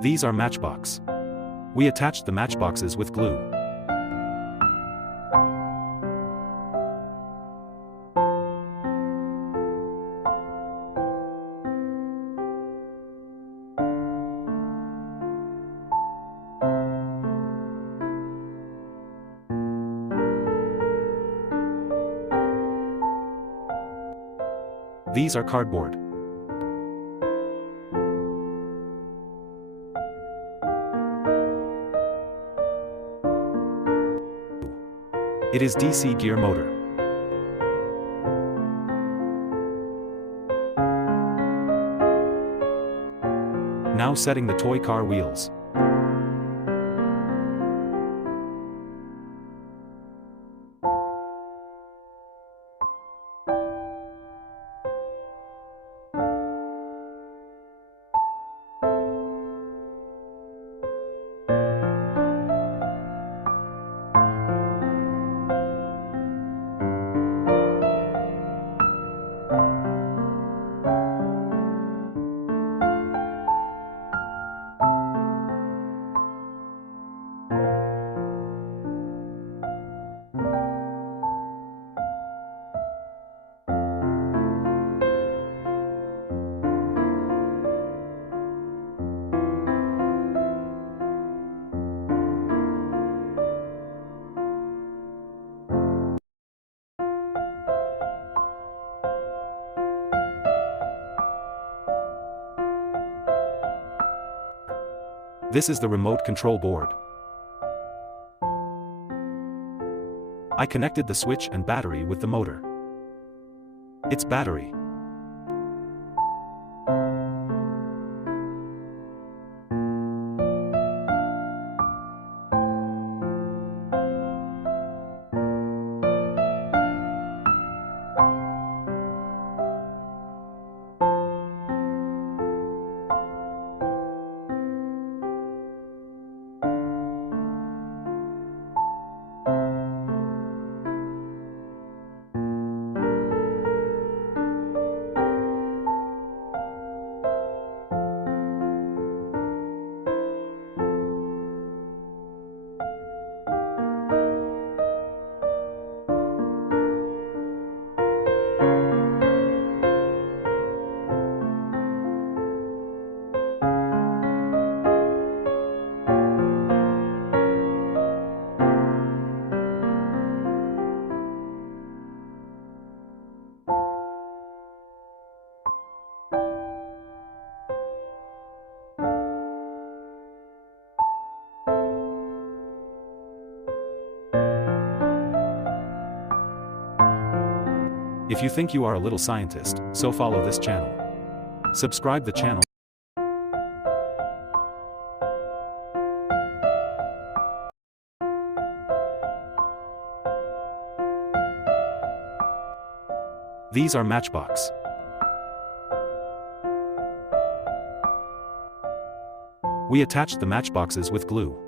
These are Matchbox. We attached the matchboxes with glue. These are cardboard. It is DC gear motor. Now setting the toy car wheels. This is the remote control board. I connected the switch and battery with the motor. It's battery. If you think you are a little scientist, so follow this channel. Subscribe the channel. These are Matchbox. We attached the matchboxes with glue.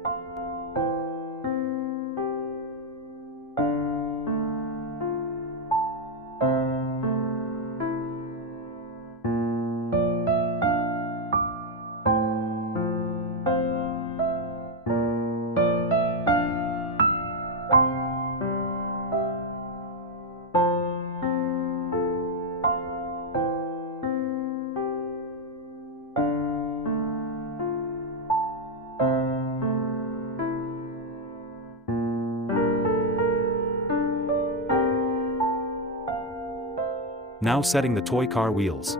Now setting the toy car wheels.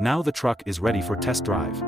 Now the truck is ready for test drive.